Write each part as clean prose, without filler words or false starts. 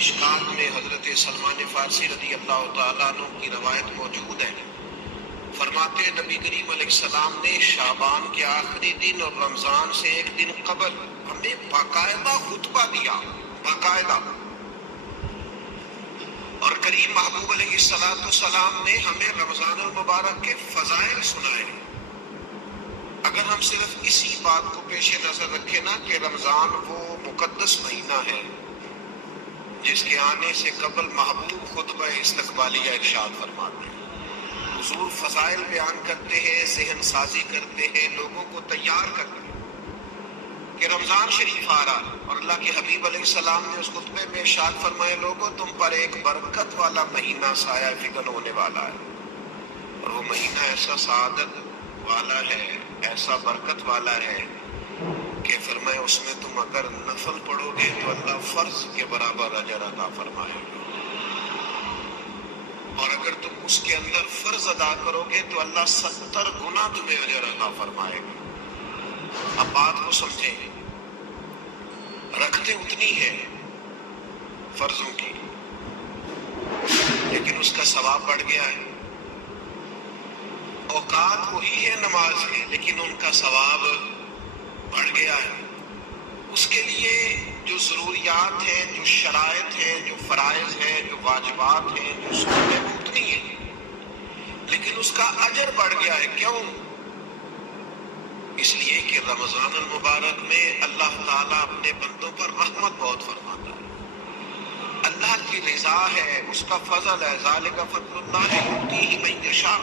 مشکات میں حضرت سلمان فارسی رضی اللہ تعالیٰ عنہ کی روایت موجود ہے. فرماتے ہیں نبی کریم علیہ السلام نے شعبان کے آخری دن اور رمضان سے ایک دن قبل ہمیں باقاعدہ خطبہ دیا، باقاعدہ. اور کریم محبوب علیہ السلام نے ہمیں رمضان المبارک کے فضائل سنائے. اگر ہم صرف اسی بات کو پیش نظر رکھیں نا کہ رمضان وہ مقدس مہینہ ہے جس کے آنے سے قبل محبوب خطبہ استقبالیہ ارشاد فرماتے ہیں، حضور فضائل بیان کرتے ہیں، ذہن سازی کرتے ہیں، لوگوں کو تیار کرتے ہیں کہ رمضان شریف آ رہا. اور اللہ کے حبیب علیہ السلام نے اس خطبے میں ارشاد فرمائے لوگوں تم پر ایک برکت والا مہینہ سایہ فکن ہونے والا ہے، اور وہ مہینہ ایسا سعادت والا ہے، ایسا برکت والا ہے کہ فرمائے اس میں تم اگر نفل پڑھو گے تو اللہ فرض کے برابر اجر عطا فرمائے گا، اور اگر تم اس کے اندر فرض ادا کرو گے تو اللہ 70 گنا تمہیں اجر عطا فرمائے گا. اب بات کو سمجھیں، رکھتے اتنی ہے فرضوں کی لیکن اس کا ثواب بڑھ گیا ہے. اوقات وہی ہے نماز کے لیکن ان کا ثواب بڑھ گیا ہے. اس کے لیے جو ضروریات ہیں، جو شرائط ہیں، جو فرائض ہیں، جو واجبات ہیں، جو سنتیں ہیں وہ اتنی ہیں لیکن اس کا اجر بڑھ گیا ہے. کیوں؟ اس لیے کہ رمضان المبارک میں اللہ تعالیٰ اپنے بندوں پر رحمت بہت فرماتا ہے، اللہ کی رضا ہے، اس کا فضل ہے. ذالک فضل اللہ یؤتیہ من یشاء.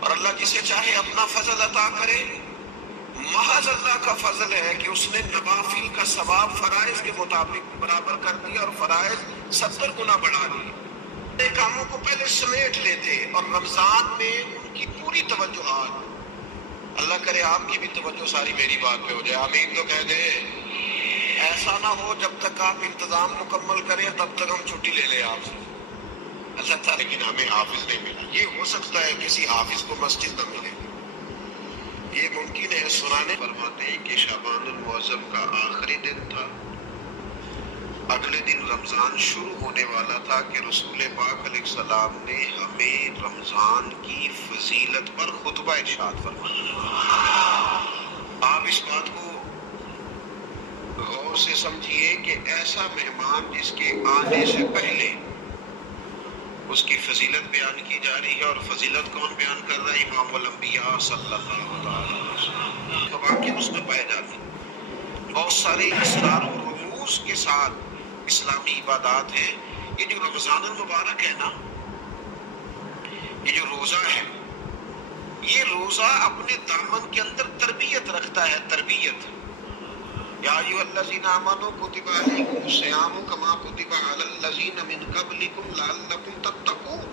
اور اللہ جسے چاہے اپنا فضل عطا کرے. محض اللہ کا فضل ہے کہ اس نے نوافل کا ثواب فرائض کے مطابق برابر کر دیا اور فرائض 70 گنا بڑھا دیے. کاموں کو پہلے سمیٹ لیتے اور رمضان میں ان کی پوری توجہات، اللہ کرے آپ کی بھی توجہ ساری میری بات پہ ہو جائے، آمین تو کہہ دے. ایسا نہ ہو جب تک آپ انتظام مکمل کریں تب تک ہم چھٹی لے لیں آپ سے. اللہ تعالیٰ لیکن ہمیں حافظ نہیں ملا. یہ ہو سکتا ہے کسی حافظ کو مسجد نہ ملے، یہ ممکن ہے. سنانے فرماتے ہیں کہ شعبان المعظم کا آخری دن تھا، اگلے دن رمضان شروع ہونے والا تھا کہ رسول پاک علیہ السلام نے ہمیں رمضان کی فضیلت پر خطبہ ارشاد فرمایا. آپ اس بات کو غور سے سمجھیے کہ ایسا مہمان جس کے آنے سے پہلے اس کی فضیلت بیان کی جا رہی ہے، اور فضیلت کون بیان کر رہا ہے؟ امام الانبیاء صلی اللہ علیہ وسلم. واقعی اس میں پائے جاتے بہت سارے اسرار و رموز کے ساتھ اسلامی عبادات ہیں. یہ جو رمضان المبارک ہے نا، یہ جو روزہ ہے، یہ روزہ اپنے دامن کے اندر تربیت رکھتا ہے. تربیت، یا ایھا الذین آمنوا کتب علیکم الصیام کما کتب علی الذین من قبلکم لعلکم تتقون.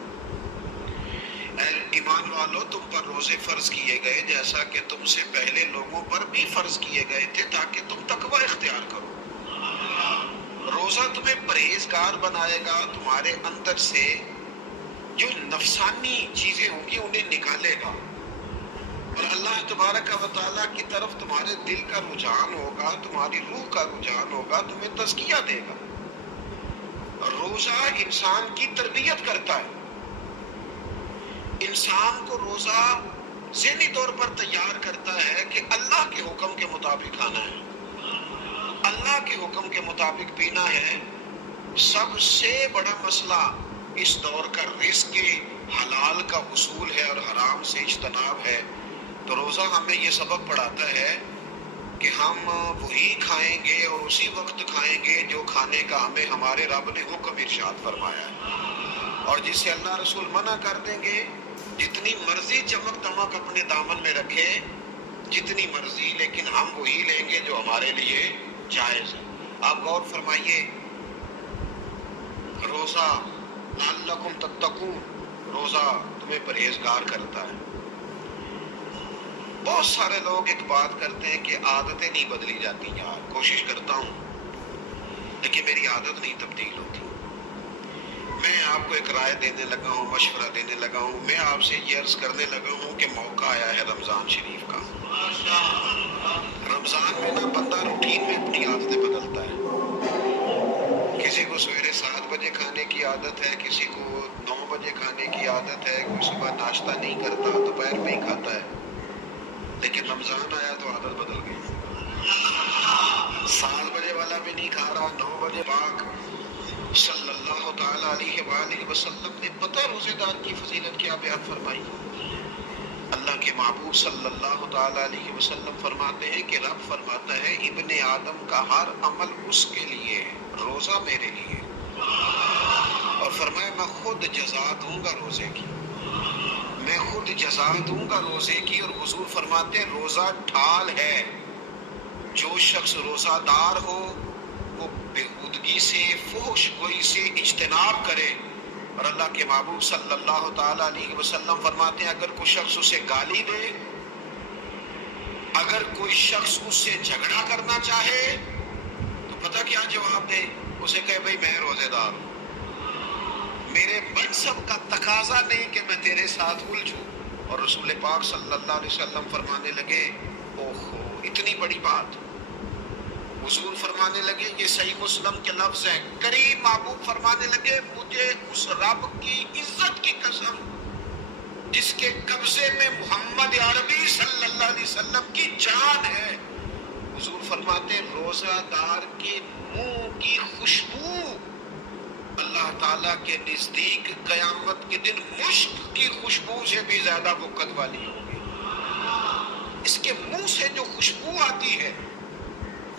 اے ایمان والو تم پر روزے فرض کیے گئے جیسا کہ تم سے پہلے لوگوں پر بھی فرض کیے گئے تھے تاکہ تم تقوی اختیار کرو. روزہ تمہیں پرہیزگار بنائے گا، تمہارے اندر سے جو نفسانی چیزیں ہوں گی انہیں نکالے گا، اور اللہ تبارک و تعالیٰ کی طرف تمہارے دل کا رجحان ہوگا، تمہاری روح کا رجحان ہوگا، تمہیں تزکیہ دے گا. روزہ انسان کی تربیت کرتا ہے. انسان کو روزہ ذہنی طور پر تیار کرتا ہے کہ اللہ کے حکم کے مطابق کھانا ہے، اللہ کے حکم کے مطابق پینا ہے. سب سے بڑا مسئلہ اس دور کا رزق حلال کا حصول ہے اور حرام سے اجتناب ہے. تو روزہ ہمیں یہ سبق پڑھاتا ہے کہ ہم وہی کھائیں گے اور اسی وقت کھائیں گے جو کھانے کا ہمیں ہمارے رب نے حکم ارشاد فرمایا ہے، اور جس سے اللہ رسول منع کر دیں گے جتنی مرضی چمک دمک اپنے دامن میں رکھے، جتنی مرضی، لیکن ہم وہی لیں گے جو ہمارے لیے جائز ہے. آپ غور فرمائیے، روزہ لعلکم تتقون، روزہ تمہیں پرہیزگار کرتا ہے. بہت سارے لوگ ایک بات کرتے ہیں کہ عادتیں نہیں بدلی جاتی. یار کوشش کرتا ہوں لیکن میری عادت نہیں تبدیل ہوتی. میں آپ کو ایک رائے دینے لگا ہوں، مشورہ دینے لگا ہوں. میں آپ سے یہ عرض کرنے لگا ہوں کہ موقع آیا ہے رمضان شریف کا. رمضان میں نا بندہ روٹین میں اپنی عادتیں بدلتا ہے کہ کسی کو سویرے 7 بجے کھانے کی عادت ہے، کسی کو 9 بجے کھانے کی عادت ہے، کوئی صبح ناشتہ نہیں کرتا، دوپہر میں ہی کھاتا ہے، لیکن رمضان آیا تو عادت بدل گئی۔ 7 بجے والا بھی نہیں کھا رہا، 9 بجے۔ پاک صلی اللہ تعالی علیہ وآلہ وسلم نے پتہ روزے دار کی فضیلت کیا بیان فرمائی؟ اللہ کے محبوب صلی اللہ تعالی علیہ وسلم فرماتے ہیں کہ رب فرماتا ہے ابن آدم کا ہر عمل اس کے لیے ہے، روزہ میرے لیے، اور فرمایا میں خود جزا دوں گا روزے کی، میں خود جزا دوں گا روزے کی۔ اور حضور فرماتے ہیں روزہ ڈھال ہے، جو شخص روزہ دار ہو وہ بےہودگی سے، فحش گوئی سے اجتناب کرے۔ اور اللہ کے محبوب صلی اللہ تعالی علیہ وسلم فرماتے ہیں اگر کوئی شخص اسے گالی دے، اگر کوئی شخص اس سے جھگڑا کرنا چاہے تو پتہ کیا جواب دے؟ اسے کہے بھئی میں روزے دار ہوں، میرے منصب کا تقاضا نہیں کہ میں تیرے ساتھ الجھوں۔ اور رسول پاک صلی اللہ علیہ وسلم فرمانے لگے اوہو اتنی بڑی بات۔ حضور فرمانے لگے، یہ صحیح مسلم کے لفظ ہیں، کریم محبوب فرمانے لگے مجھے اس رب کی عزت کی قسم جس کے قبضے میں محمد عربی صلی اللہ علیہ وسلم کی جان ہے، حضور فرماتے ہیں روزہ دار کے منہ کی خوشبو اللہ تعالیٰ کے نزدیک قیامت کے دن مشک کی خوشبو سے بھی زیادہ وقت والی ہوگی۔ اس کے منہ سے جو خوشبو آتی ہے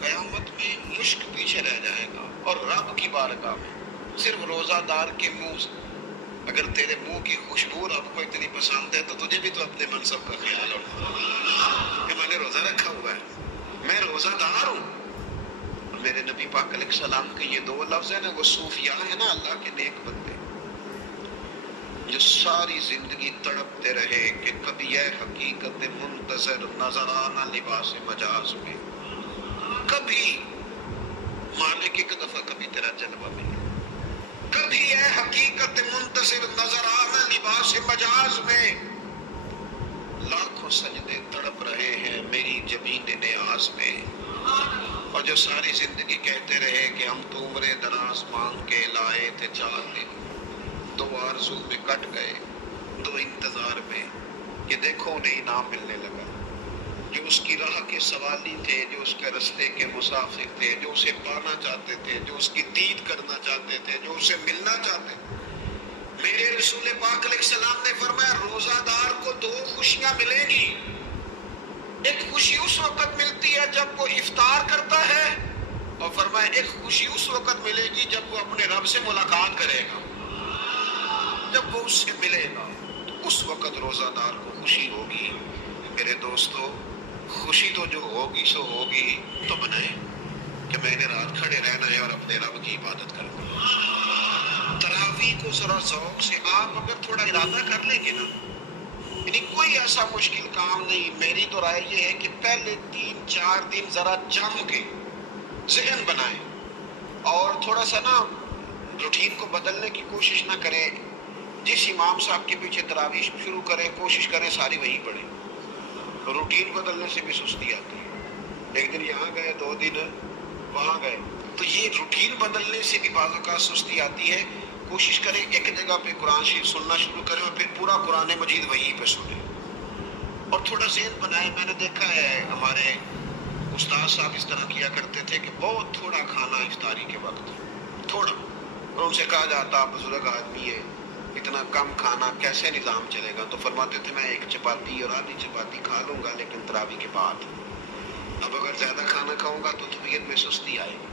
قیامت میں مشک پیچھے رہ جائے گا، اور رب کی بارگاہ میں صرف روزہ دار کے منہ سے اگر تیرے منہ کی خوشبو رب کو اتنی پسند ہے تو تجھے بھی تو اپنے منصب کا خیال ہوگا کہ میں نے روزہ رکھا ہوا ہے، میں روزہ دار ہوں۔ اور میرے نبی پاک علیہ السلام کے یہ 2 لفظ ہیں نا، وہ صوفیاء ہیں نا، اللہ کے نیک بندے جو ساری زندگی تڑپتے رہے کہ کبھی اے حقیقت منتظر نظر آنا لباس مجاز میں، کبھی مالک ایک دفعہ کبھی تیرا جلوہ ملے، کبھی اے حقیقت منتظر نظر آنا لباس مجاز میں، لاکھوں سجدے تڑپ رہے ہیں میری جبین نیاز میں، اور جو ساری زندگی کہتے رہے کہ ہم تو عمر دراز مانگ کے لائے تھے 4 دن، 2 آرزو میں کٹ گئے، 2 انتظار میں، کہ دیکھو انہیں انعام ملنے لگا، جو اس کی راہ کے سوالی تھے، جو اس کے رستے کے مسافر تھے، جو اسے پانا چاہتے تھے، جو اس کی دید کرنا چاہتے تھے، جو اسے ملنا چاہتے تھے۔ میرے رسول پاک علیہ السلام نے فرمایا روزہ دار کو 2 خوشیاں ملیں گی، ایک خوشی اس وقت ملتی ہے جب وہ افطار کرتا ہے، اور فرمایا ایک خوشی اس وقت ملے گی جب وہ اپنے رب سے ملاقات کرے گا، جب وہ اس سے ملے گا تو اس وقت روزہ دار کو خوشی ہوگی۔ میرے دوستو خوشی تو جو ہوگی سو ہوگی تو بنائے کہ میں نے رات کھڑے رہنا ہے اور اپنے رب کی عبادت کرنا ہے۔ تراویح کو ذرا ذوق سے آپ اگر تھوڑا ارادہ کر لیں گے نا، یعنی کوئی ایسا مشکل کام نہیں، میری تو رائے یہ ہے کہ پہلے 3-4 دن ذرا جم کے ذہن بنائیں اور تھوڑا سا نا روٹین کو بدلنے کی کوشش نہ کریں۔ جس امام صاحب کے پیچھے تراویح شروع کریں کوشش کریں ساری وہی پڑھیں، روٹین بدلنے سے بھی سستی آتی ہے، ایک دن یہاں گئے 2 دن وہاں گئے، تو یہ روٹین بدلنے سے بھی بعض اوقات سستی آتی ہے۔ کوشش کریں ایک جگہ پہ قرآن شریف سننا شروع کریں اور پھر پورا قرآن مجید وہیں پہ سنیں، اور تھوڑا ذہن بنائیں۔ میں نے دیکھا ہے ہمارے استاد صاحب اس طرح کیا کرتے تھے کہ بہت تھوڑا کھانا افطاری کے وقت، تھوڑا، اور ان سے کہا جاتا بزرگ آدمی ہے اتنا کم کھانا کیسے نظام چلے گا، تو فرماتے تھے میں 1 چپاتی اور آدھی چپاتی کھا لوں گا لیکن تراویح کے بعد، اب اگر زیادہ کھانا کھاؤں گا تو طبیعت میں سستی آئے گی،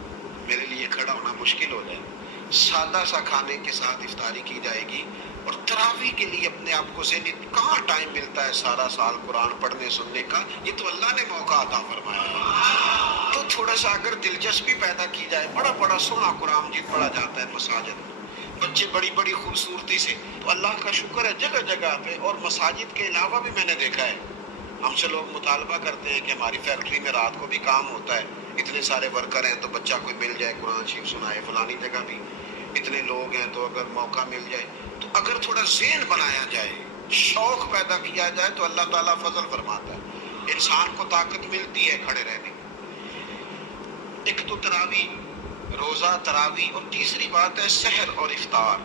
میرے لیے کھڑا ہونا مشکل ہو جائے گا۔ سادہ سا کھانے کے ساتھ افطاری کی جائے گی، اور تراویح کے لیے اپنے آپ کو ذہنی کہاں ٹائم ملتا ہے سارا سال قرآن پڑھنے سننے کا، یہ تو اللہ نے موقع عطا فرمایا ہے، تو تھوڑا سا اگر دلچسپی پیدا کی جائے، بڑا بڑا سونا قرآن مجید پڑھا جاتا ہے مساجد میں، بچے بڑی بڑی خوبصورتی سے، تو اللہ کا شکر ہے جگہ جگہ پہ، اور مساجد کے علاوہ بھی میں نے دیکھا ہے ہم سے لوگ مطالبہ کرتے ہیں کہ ہماری فیکٹری میں رات کو بھی کام ہوتا ہے، اتنے سارے ورکر ہیں تو بچہ کوئی مل جائے قرآن شریف سنائے، فلانی جگہ بھی اتنے لوگ ہیں تو اگر موقع مل جائے، تو اگر تھوڑا ذہن بنایا جائے، شوق پیدا کیا جائے تو اللہ تعالیٰ فضل فرماتا ہے، انسان کو طاقت ملتی ہے کھڑے رہنے۔ ایک تو تراویح روزہ، تراوی، اور تیسری بات ہے سحر اور افطار۔